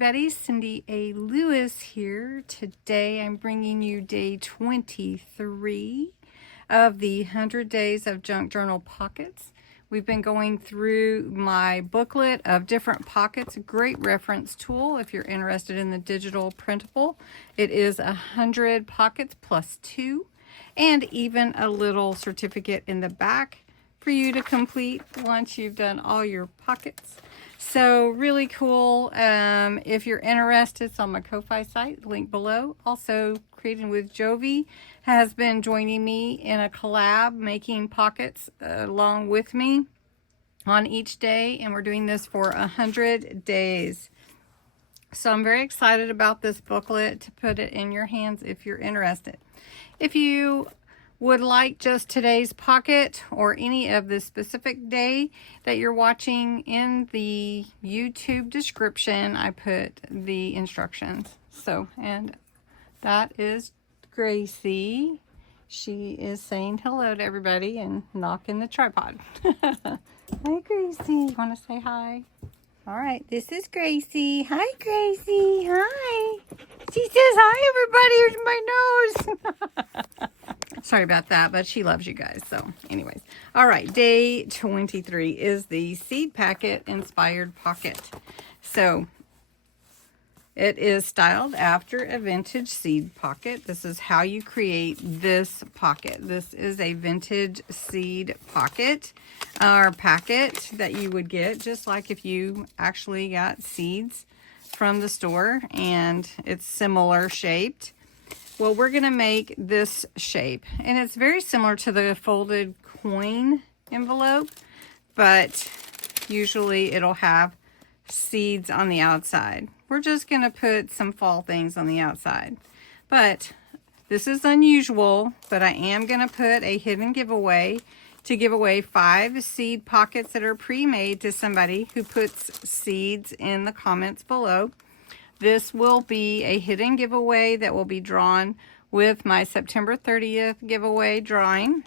everybody, Cindy A. Lewis here. Today I'm bringing you day 23 of the 100 Days of Junk Journal Pockets. We've been going through my booklet of different pockets, a great reference tool if you're interested in the digital printable. It is 100 pockets plus 2 and even a little certificate in the back for you to complete once you've done all your pockets. So really cool. If you're interested, it's on my Ko-Fi site, link below. Also, Creating with Jovi has been joining me in a collab, making pockets along with me on each day, and we're doing this for 100 days. So I'm very excited about this booklet to put it in your hands if you're interested. If you would like just today's pocket or any of the specific day that you're watching, in the YouTube description I put the instructions. So, and that is Gracie. She is saying hello to everybody and knocking the tripod. Hi Gracie, you want to say hi? All right, this is Gracie. Hi Gracie, hi. She says hi everybody, here's my nose. Sorry about that, but she loves you guys. So anyways, all right, day 23 is the seed packet inspired pocket. So it is styled after a vintage seed pocket. This is how you create this pocket. This is a vintage seed pocket or packet that you would get just like if you actually got seeds from the store, and it's similar shaped. Well, we're going to make this shape, and it's very similar to the folded coin envelope, but usually it'll have seeds on the outside. We're just going to put some fall things on the outside, but this is unusual, but I am going to put a hidden giveaway to give away 5 seed pockets that are pre-made to somebody who puts seeds in the comments below. This will be a hidden giveaway that will be drawn with my September 30th giveaway drawing.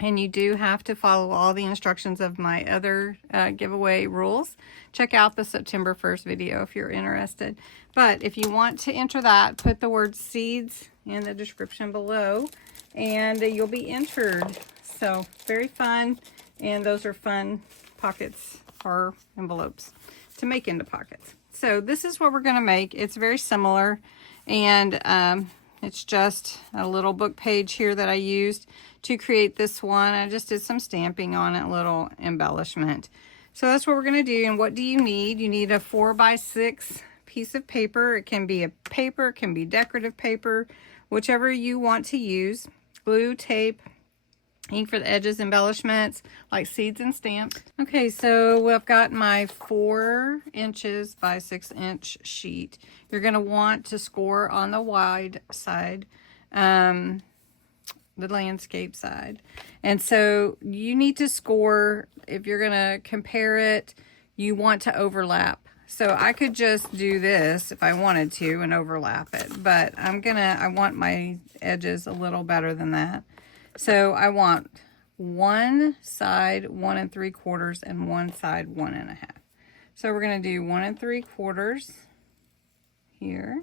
And you do have to follow all the instructions of my other giveaway rules. Check out the September 1st video if you're interested. But if you want to enter that, put the word seeds in the description below and you'll be entered. So very fun, and those are fun pockets or envelopes to make into pockets. So this is what we're going to make. It's very similar, and it's just a little book page here that I used to create this one. I just did some stamping on it, a little embellishment. So that's what we're going to do. And what do you need? You need a 4x6 piece of paper. It can be a paper, it can be decorative paper, whichever you want to use. Glue, tape, ink for the edges, embellishments like seeds and stamps. Okay, so I've got my 4 inches by 6 inch sheet. You're going to want to score on the wide side, the landscape side. And so you need to score, if you're going to compare it, you want to overlap. So I could just do this if I wanted to and overlap it, but I want my edges a little better than that. So I want one side 1 3/4 and one side 1 1/2. So we're going to do 1 3/4 here,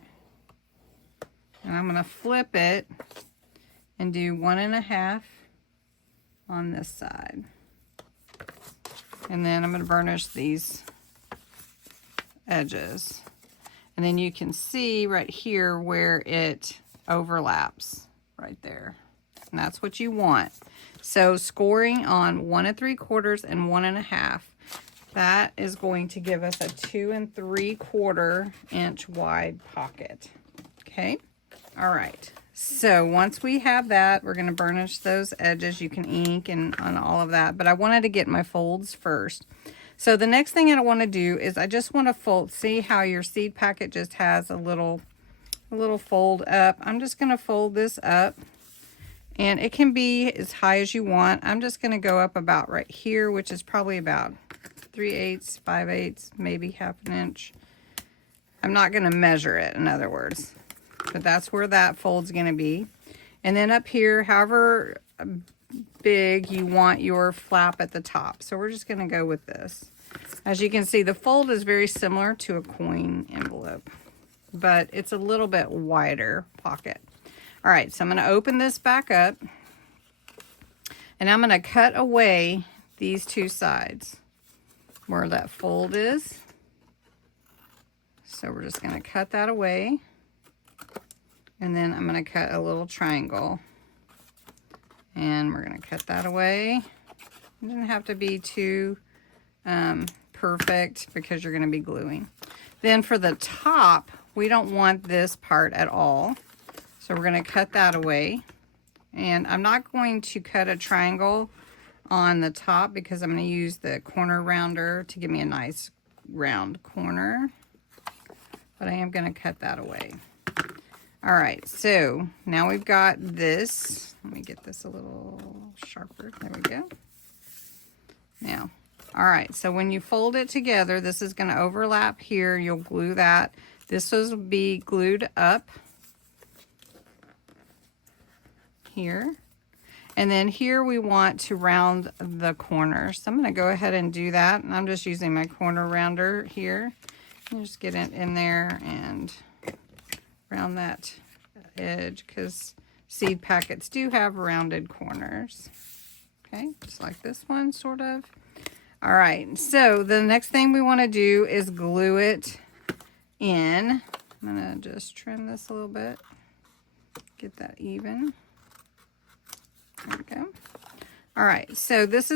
and I'm going to flip it and do 1 1/2 on this side, and then I'm going to burnish these edges, and then you can see right here where it overlaps right there. And that's what you want. So scoring on 1 3/4 and 1 1/2, that is going to give us a 2 3/4 inch wide pocket. Okay. All right. So once we have that, we're going to burnish those edges. You can ink and on all of that, but I wanted to get my folds first. So the next thing I want to do is I just want to fold. See how your seed packet just has a little fold up. I'm just going to fold this up. And it can be as high as you want. I'm just going to go up about right here, which is probably about 3/8, 5/8, maybe 1/2 inch. I'm not going to measure it, in other words. But that's where that fold's going to be. And then up here, however big you want your flap at the top. So we're just going to go with this. As you can see, the fold is very similar to a coin envelope, but it's a little bit wider pocket. All right, so I'm going to open this back up, and I'm going to cut away these two sides where that fold is. So we're just going to cut that away, and then I'm going to cut a little triangle, and we're going to cut that away. It doesn't have to be too perfect because you're going to be gluing. Then for the top, we don't want this part at all, so we're going to cut that away. And I'm not going to cut a triangle on the top because I'm going to use the corner rounder to give me a nice round corner, but I am going to cut that away. All right, so now we've got this. Let me get this a little sharper. There we go. Now, all right, so when you fold it together, this is going to overlap here. You'll glue that. This will be glued up here. And then here we want to round the corners. So I'm going to go ahead and do that. And I'm just using my corner rounder here. And just get it in there and round that edge, because seed packets do have rounded corners. Okay, just like this one, sort of. All right, so the next thing we want to do is glue it in. I'm going to just trim this a little bit, get that even. There we go. All right, so this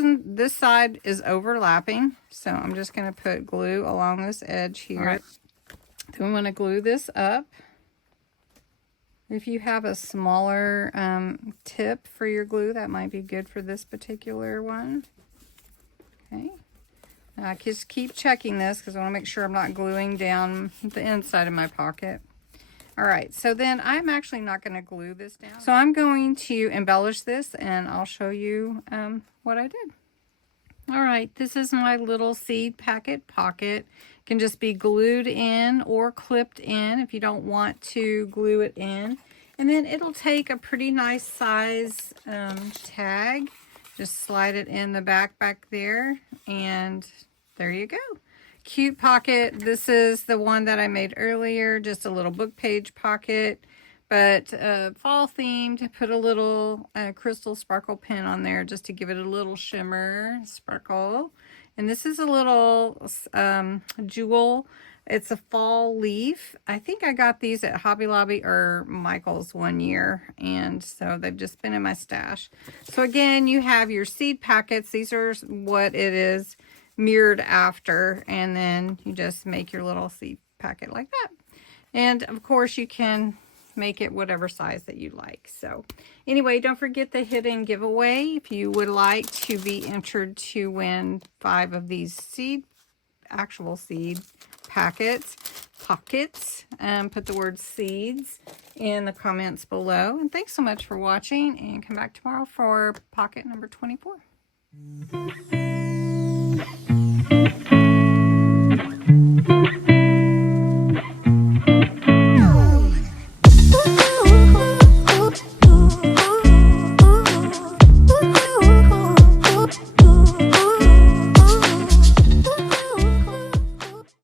side is overlapping, so I'm just going to put glue along this edge here. All right. Then we want to glue this up. If you have a smaller tip for your glue, that might be good for this particular one. Okay. Now just keep checking this because I want to make sure I'm not gluing down the inside of my pocket. All right, so then I'm actually not going to glue this down. So I'm going to embellish this, and I'll show you what I did. All right, this is my little seed packet pocket. It can just be glued in or clipped in if you don't want to glue it in. And then it'll take a pretty nice size tag. Just slide it in the back there, and there you go. Cute pocket. This is the one that I made earlier, just a little book page pocket, but fall themed. Put a little crystal sparkle pin on there just to give it a little shimmer sparkle. And this is a little jewel. It's a fall leaf. I think I got these at Hobby Lobby or Michael's one year, and so they've just been in my stash. So again, you have your seed packets. These are what it is mirrored after, and then you just make your little seed packet like that. And of course you can make it whatever size that you like. So anyway, don't forget the hidden giveaway. If you would like to be entered to win 5 of these actual seed pockets, put the word seeds in the comments below. And thanks so much for watching, and come back tomorrow for pocket number 24.